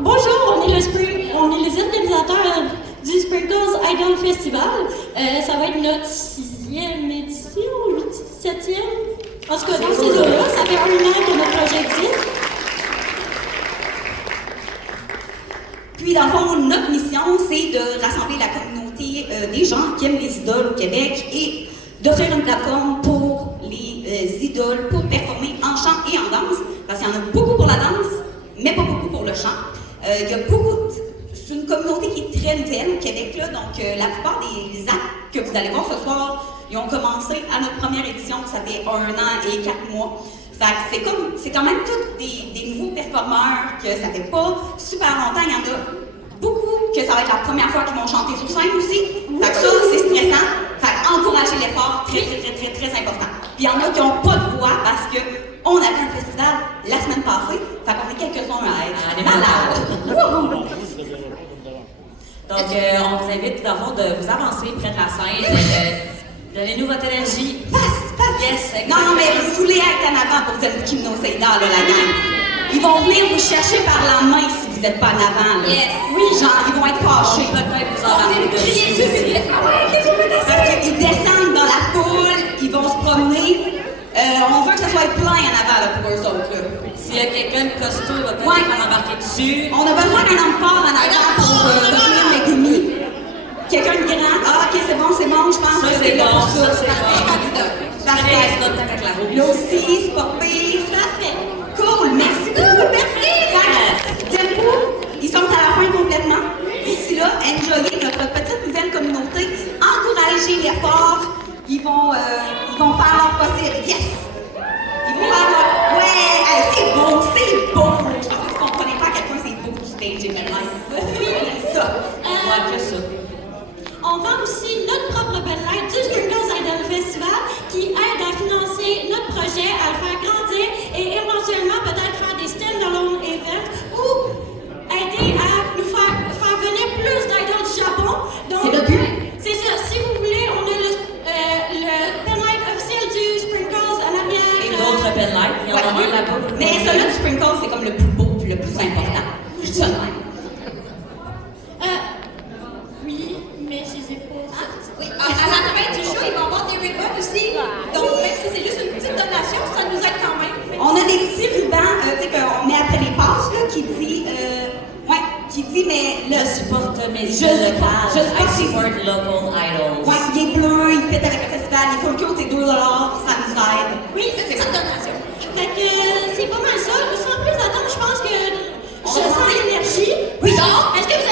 bonjour, on est les organisateurs du Sprinkles Idol Festival. Ça va être notre 6e édition, 7e. En tout cas, dans ces eaux-là, ça fait 1 an que notre projet existe. Puis, dans le fond, notre mission, c'est de rassembler la communauté des gens qui aiment les idoles au Québec et d'offrir une plateforme pour les idoles pour performer en chant et en danse, parce qu'il y en a beaucoup pour la danse, mais pas beaucoup pour le chant. Il y a beaucoup, c'est une communauté qui est très nouvelle au Québec, là, donc la plupart des actes que vous allez voir ce soir, ils ont commencé à notre première édition, ça fait 1 an et 4 mois. Fait que c'est quand même tous des nouveaux performeurs que ça fait pas super longtemps, il y en a beaucoup que ça va être la première fois qu'ils vont chanter sur scène aussi. Fait que ça, c'est stressant. Fait encourager l'effort, très important. Puis il y en a qui n'ont pas de voix parce que on avait un festival la semaine passée. Fait qu'on est quelques-uns à être malades. Donc, on vous invite tout d'abord de vous avancer près de la scène. Donnez-nous votre énergie. Passe! Yes, non, mais vous voulez être en avant pour Zenbuki no Seida, là, la gang. Ils vont venir vous chercher par la main si vous n'êtes pas en avant. Là. Yes. Oui, genre, ils vont être fâchés. Peut-être vous embarquer dessus. Parce qu'ils descendent dans la foule, ils vont se promener. On veut que ça soit plein en avant là, pour eux autres. Là. S'il y a quelqu'un de costaud, va peut-être embarquer dessus. On a besoin d'un homme fort en avant pour retenir Megumi. Quelqu'un de grand. Ah, ok, c'est bon, je pense ça, que c'est là bon, pour ça, c'est Parfait, bon. candidat. Parfait. Parfait. Là aussi, c'est pas pire. Parfait. Cool, merci beaucoup, merci. Tempo, ils sont à la fin complètement. D'ici là, enjoyez notre petite nouvelle communauté. Encouragez l'effort. Ils vont faire leur possible. Yes! Ils vont faire leur... Ouais! Hey, c'est beau! Je pense que vous ne comprenez pas à quel point c'est beau du stage et oui, ça. Ouais, ça. On vend aussi notre propre belle-lettre du Sprinkles Idol Festival qui aide à financer notre projet, à le faire grandir et éventuellement peut-être faire des stand-alone events ou aider à nous faire venir plus d'idoles du Japon. Donc, c'est le but. C'est ça. Si vous voulez, on a le penlight officiel du Sprinkles à l'arrière. Et d'autres penlights. Il y en a un là-bas. Mais celui du Sprinkles, c'est comme le plus beau et le plus important. Je dis ça de même. Oui, mais je les ai pas. Oui, à la fin du show, ils vont avoir des ribbons aussi. Donc, même si c'est juste une petite donation, ça nous aide quand même. On a des petits rubans, tu sais, qu'on met après les passes, là, qui dit, mais le... Je supporte mes Je idoles supporte- locales. je I supporte- support local idols. Ouais, il est bleu, il fait avec le festival, il faut le cute, c'est 2$, ça nous aide. Oui, C'est une donation. fait que c'est pas mal ça. Sans plus attendre, je pense que je sens l'énergie. Oui. Est-ce que vous